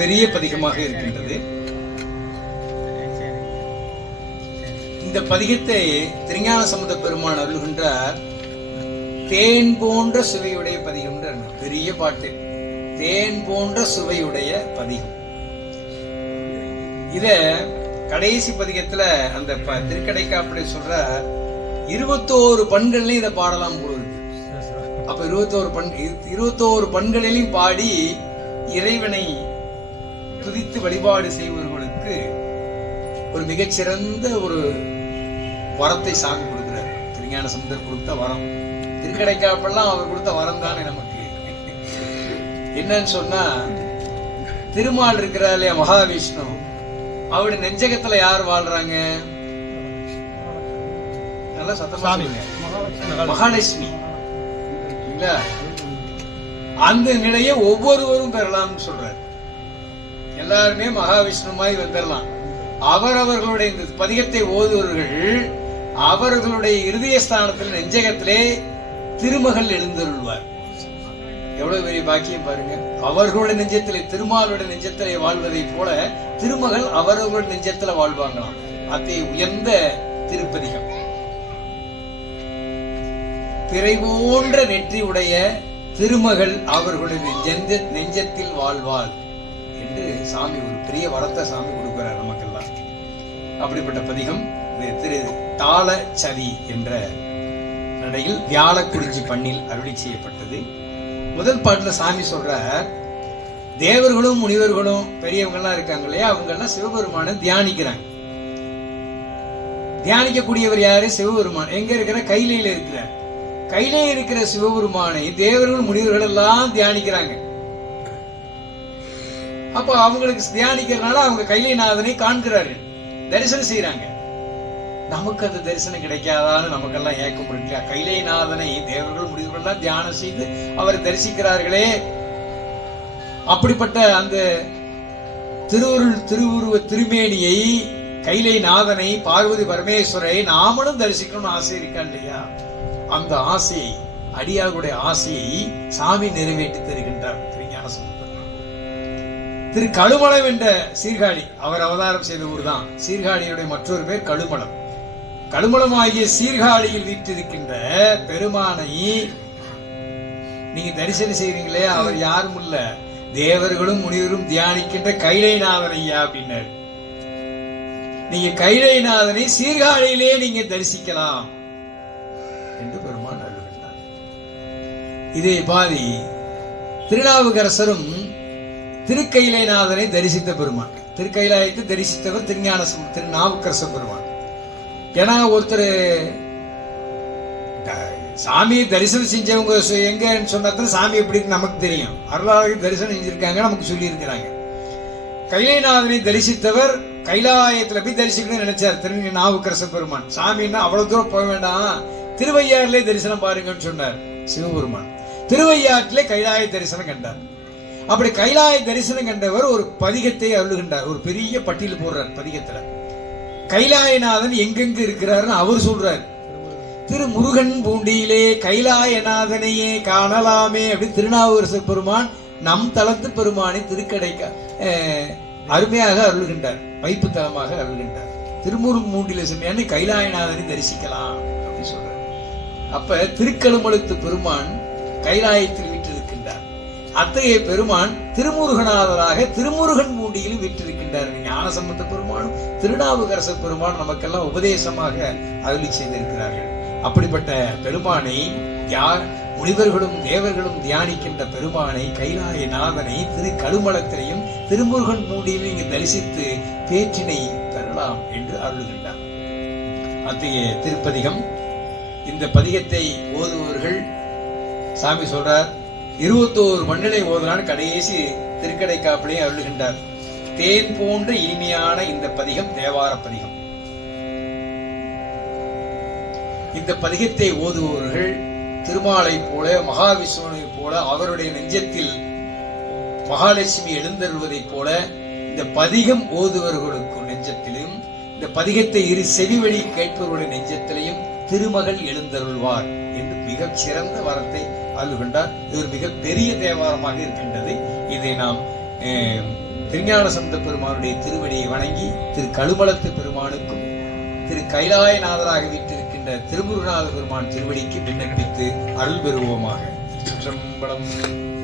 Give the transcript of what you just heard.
பெரிய பதிகமாக இருக்கின்றது. இந்த பதிகத்தை திருஞான சம்பந்த பெருமான் அருள்கின்றார். தேன் போன்ற சுவையுடைய பதிகம். பெரிய பாட்டு. தேன் போன்ற சுவையுடைய பதிகம். இத கடைசி பதிகத்துல அந்த திருக்கடைக்காப்பிள்ளை சொல்ற 21 பண்கள்லையும் இதை பாடலாம் போல இருக்கு. அப்ப 21 பண்களிலையும் பாடி இறைவனை துதித்து வழிபாடு செய்வர்களுக்கு ஒரு மிகச்சிறந்த ஒரு வரத்தை சாமி கொடுக்கிறார். திருஞான சம்பந்தர் கொடுத்த வரம். திருக்கடைக்காப்பெல்லாம் அவர் கொடுத்த வரம் தானே நமக்கு. என்னன்னு சொன்னா, திருமால் இருக்கிறார் இல்லையா, மகாவிஷ்ணு, அவருடைய நெஞ்சகத்துல யார் வாழ்றாங்க? நல்லா சத்தமா மகாலட்சுமி. அந்த நிலையை ஒவ்வொருவரும் பெறலாம்னு சொல்றாரு. எல்லாருமே மகாவிஷ்ணுமாய் வந்துடலாம். அவரவர்களுடைய இந்த பதிகத்தை ஓதுவர்கள் அவர்களுடைய இருதய ஸ்தானத்தில் நெஞ்சகத்திலே திருமகள் எழுந்தருள்வார். எவ்வளவு பெரிய பாக்கியம் பாருங்க. அவர்களுடைய நெஞ்சத்திலே, திருமாலுடைய நெஞ்சத்திலே வாழ்வதை போல திருமகள் அவர்களுடைய நெஞ்சத்துல வாழ்வாங்களாம். அத்தை உயர்ந்த திருப்பதிகம். பிறை போன்ற நெற்றி உடைய திருமகள் அவர்களுடைய நெஞ்சத்தில் வாழ்வாள் என்று சாமி ஒரு பெரிய வரத்தை சாமி கொடுக்கிறார் நமக்கெல்லாம். அப்படிப்பட்ட பதிகம் திரு தாளச்சதி என்ற நடையில் வியாழக்குறிச்சி பண்ணில் அருளி செய்யப்பட்டது. முதல் பாட்டுல சாமி சொல்றார், தேவர்களும் முனிவர்களும் பெரியவங்க எல்லாம் இருக்காங்க இல்லையா, அவங்க எல்லாம் சிவபெருமான தியானிக்கிறாங்க. தியானிக்கக்கூடியவர் யாரு? சிவபெருமான். எங்க இருக்கிற? கைலையில இருக்கிறார். கையிலே இருக்கிற சிவபெருமானை தேவர்கள் முனிவர்கள் எல்லாம் தியானிக்கிறாங்க. அப்போ அவங்களுக்கு தியானிக்கிறதுனால அவங்க கைலைநாதனை காண்கிறார்கள், தரிசனம் செய்யறாங்க. நமக்கு அந்த தரிசனம் கிடைக்காதான்னு நமக்கெல்லாம் ஏக்கம் இருக்கா? கைலைநாதனை தேவர்கள் முனிவர்கள் எல்லாம் தியானம் செய்து அவரை தரிசிக்கிறார்களே. அப்படிப்பட்ட அந்த திருவுருவ திருமேனியை, கைலைநாதனை, பார்வதி பரமேஸ்வரை நாமளும் தரிசிக்கணும்னு ஆசை இருக்கா இல்லையா? அந்த ஆசையை, அடியார்களுடைய ஆசையை சாமி நிறைவேற்றி தருகின்றார் திருஞான சம்பந்தர். திரு கழுமலம் என்ற சீர்காழி, அவர் அவதாரம் செய்த ஊர் தான். சீர்காழியுடைய மற்றொரு பேர் கழுமலம். கழுமலம் ஆகிய சீர்காழியில் வீற்றிருக்கின்ற பெருமானை நீங்க தரிசனம் செய்வீங்களே, அவர் யாரும் இல்ல, தேவர்களும் முனிவரும் தியானிக்கின்ற கைலைநாதன் ஐயா அப்படின்னாரு. நீங்க கைலைநாதனை சீர்காழியிலே நீங்க தரிசிக்கலாம் என்று பெருமான் அருள்கின்றார். இதே பாதி திருநாவுக்கரசரும் திருக்கைலைநாதனை தரிசித்த பெருமான். திருக்கைலாயத்தை தரிசித்தவர் திருநாவுக்கரச பெருமான். ஏன்னா ஒருத்தர் சாமியை தரிசனம் செஞ்சவங்க எங்கன்னு சொன்னா சாமி எப்படி நமக்கு தெரியும். அருளாளர்கள் தரிசனம் செஞ்சிருக்காங்க, நமக்கு சொல்லி இருக்கிறாங்க. கைலைநாதனை தரிசித்தவர் கைலாயத்துல போய் தரிசிக்கணும்னு நினைச்சார் திருநாவுக்கரச பெருமான். சாமின்னா அவ்வளவு தூரம் போக வேண்டாம், திருவையாற்றிலே தரிசனம் பாருங்கன்னு சொன்னார் சிவபெருமான். திருவையாற்றிலே கைலாய தரிசனம் கண்டார். அப்படி கைலாய தரிசனம் கண்டவர் ஒரு பதிகத்தை அருளுகின்றார். ஒரு பெரிய பட்டியல் போடுறார் பதிகத்துல. கைலாயநாதன் எங்கெங்கு இருக்கிறாருன்னு அவர் சொல்றார். திருமுருகன் பூண்டியிலே கைலாயநாதனையே காணலாமே அப்படின்னு திருநாவுக்கரச பெருமான் நம் தலத்து பெருமானை திருக்கடைக்கா அருமையாக அருள்கின்றார், வைப்பு தலமாக அருள்கின்றார். திருமுருகன் பூண்டியில சொன்ன கைலாயநாதனை தரிசிக்கலாம் அப்படின்னு சொல்றார். அப்ப திருக்கழுமலத்து பெருமான் கைலாயத்தில் வீற்றிருக்கின்றார். அத்தகைய பெருமான் திருமுருகநாதராக திருமுருகன் பூண்டியிலும் வீற்றிருக்கின்றார். ஞானசம்பந்த பெருமானும் திருநாவுக்கரச பெருமான் நமக்கெல்லாம் உபதேசமாக அருளி செய்திருக்கிறார்கள். அப்படிப்பட்ட பெருமானை முனிவர்களும் தேவர்களும் தியானிக்கின்ற பெருமானை, கைலாயநாதனை திருக்கழுமலத்திலையும் திருமுருகன் பூண்டியிலும் இங்கு தரிசித்து பேற்றினை பெறலாம் என்று அருளுகின்றார். அத்தகைய திருப்பதிகம். இந்த பதிகத்தை ஓதுவர்கள் சாமி சொல்றார் 21 மண்டலை ஓதலான்னு கடைசி திருக்கடைக்காப்பிலே அருளுகின்றார். தேன் போன்ற இனிமையான இந்த பதிகம் தேவார பதிகம். இந்த பதிகத்தை ஓதுபவர்கள் திருமாலை போல, மகாவிஷ்ணுவை போல, அவருடைய நெஞ்சத்தில் மகாலட்சுமி எழுந்தருள்வதை போல இந்த பதிகம் ஓதுவர்களுக்கு நெஞ்சத்திலும், இந்த பதிகத்தை இரு செவி வழி கேட்பவர்களுடைய நெஞ்சத்திலையும் திருமகள் எழுந்தருள்வார் என்று மிக சிறந்த வரத்தை அருள்கின்றார். இது ஒரு மிக பெரிய தேவாரமாக இருக்கின்றது. இதை நாம் திருஞான சம்பந்த பெருமானுடைய திருவடியை வணங்கி திரு கழுமலத்து பெருமானுக்கும் திரு கைலாயநாதராக வீட்டிருக்கின்ற திருமுருகநாத பெருமான் திருவடிக்கு விண்ணப்பித்து அருள் பெறுவோமாக. சிற்றம்பலம்.